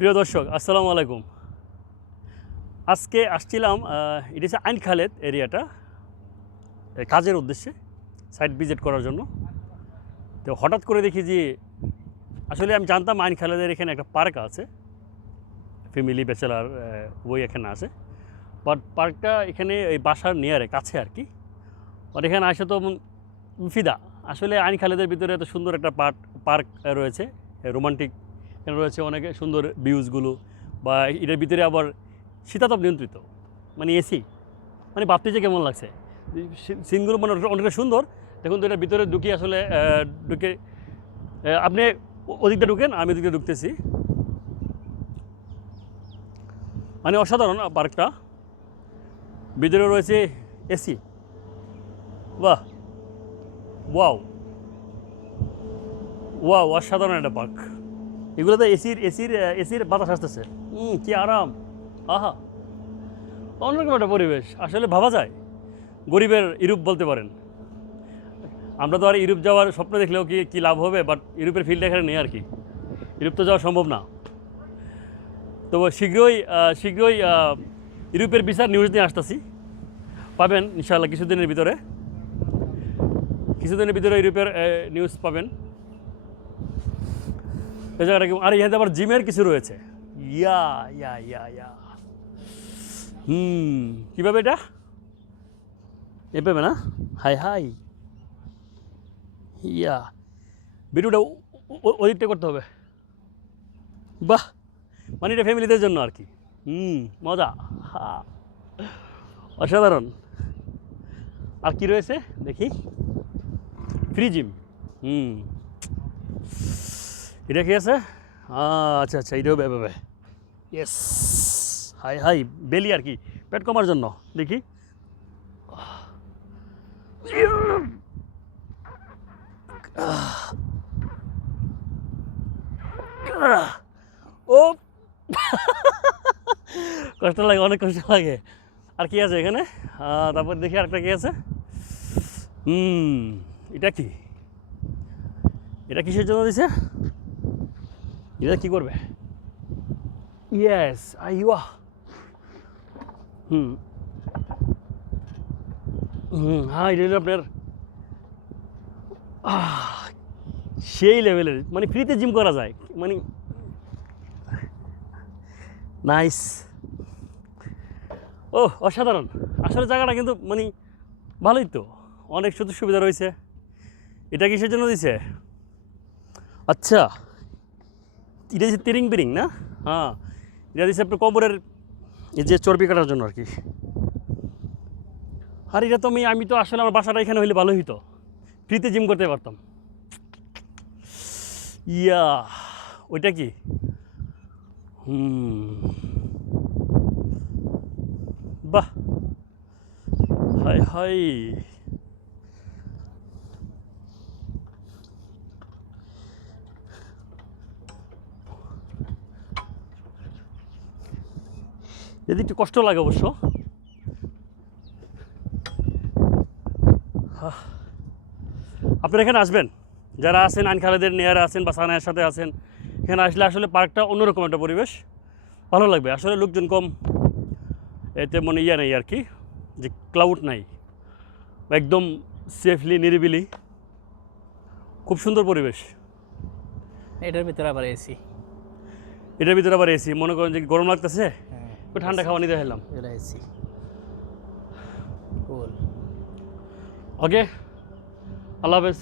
প্রিয় দর্শক, আসসালামু আলাইকুম। আজকে আসছিলাম এটা হচ্ছে আইন খালেদ এরিয়াটা কাজের উদ্দেশ্যে সাইট ভিজিট করার জন্য। তো হঠাৎ করে দেখি যে, আসলে আমি জানতাম আইন খালেদের এখানে একটা পার্ক আছে ফ্যামিলি ব্যাচেলার বই এখানে আছে। বাট পার্কটা এখানে এই বাসার নিয়ারে কাছে আর কি। আর এখানে আসে তো ফিদা। আসলে আইন খালেদের ভিতরে এত সুন্দর একটা পার্ক পার্ক রয়েছে রোমান্টিক এখানে রয়েছে অনেক সুন্দর ভিউজগুলো বা এটার ভিতরে আবার শীতাতপ নিয়ন্ত্রিত মানে এসি মানে ভাবতে যে কেমন লাগছে? সিনগুলো মানে অনেকটা সুন্দর। দেখুন তো এটার ভিতরে ঢুকি আসলে ঢুকে আপনি ওদিকটা ঢুকেন, আমি ওদিকটা ঢুকতেছি। মানে অসাধারণ পার্কটা। ভিতরে রয়েছে এসি বাহ! ওয়াও! ওয়াও, অসাধারণ একটা পার্ক। এগুলোতে এসির এসির এসির বাতাস আসতেছে। হুম কি আরাম। আহা। অন্যরকম একটা পরিবেশ। আসলে ভাবা যায়, গরিবের ইউরোপ বলতে পারেন। আমরা তো আর ইউরোপ যাওয়ার স্বপ্ন দেখলেও কি, কী লাভ হবে? বাট ইউরোপের ফিল্ড এখানে নেই আর কি। ইউরোপ তো যাওয়া সম্ভব না। তো শীঘ্রই শীঘ্রই ইউরোপের বিচার নিউজ নিয়ে আসতেছি। পাবেন ইনশাআল্লাহ কিছুদিনের ভিতরে। কিছুদিনের ভিতরে ইউরোপের নিউজ পাবেন। এই জায়গাটা আর এখানে আবার জিমের কিছু রয়েছে। ইয়া ইয়া ইয়া ইয়া। হুম কীভাবে এটা? এভাবে না? Hi hi. ইয়া। ভিডিওটা ওদিকটা করতে হবে। বাহ মানে এটা ফ্যামিলিদের জন্য আর কি। হুম, মজা। হা। অসাধারণ। আর কি রয়েছে? দেখি। Free gym. হুম। এটা কি আছে? আচ্ছা আচ্ছা এটাও এভাবে ইয়েস হাই হাই বেলি আর কি। পেট কমার জন্য দেখি। ও! কষ্ট লাগে অনেক কষ্ট লাগে। আর কি আছে এখানে? তারপর দেখি আরেকটা কি আছে? হুম এটা কি? এটা কিসের জন্য দিছে? এটা কি করবে? ইয়েস আইয়া হুম। হুম হ্যাঁ এটা আপনার সেই লেভেলের মানে ফ্রিতে জিম করা যায়। মানে নাইস ও অসাধারণ। আসলে জায়গাটা কিন্তু মানে ভালোই তো। অনেক সুযোগ সুবিধা রয়েছে। এটা কিসের জন্য দিছে? আচ্ছা। এটা দিচ্ছে তিরিং বিরিং না? হ্যাঁ এটা দিচ্ছে আপনার কবরের এই যে চর্বি কাটার জন্য আর কি। আর এটা তো আমি আমি তো আসলে আমার বাসাটা এখানে হইলে ভালো হইতো। ফ্রিতে জিম করতে পারতাম। ইয়া, ওইটা কি? হুম। বাহ। হাই হাই যদি একটু কষ্ট লাগে অবশ্য। আপনারা এখানে আসবেন? যারা আছেন আইন খালেদের নেয়ারে আছেন বা সানায়ের সাথে আছেন এখানে আসলে আসলে পার্কটা অন্যরকম একটা পরিবেশ। ভালো লাগবে। আসলে লোকজন কম। এতে মনে ইয়ে নেই আর কি যে ক্লাউড নাই। একদম সেফলি নিরিবিলি। খুব সুন্দর পরিবেশ। এটার ভিতরে আবার এসি এটার ভিতরে আবার এসি মনে করেন যে গরম লাগতেছে? হ্যাঁ। একটু ঠান্ডা খাওয়া নিতে হেলাম এসি ওকে আল্লাহ হাফেজ।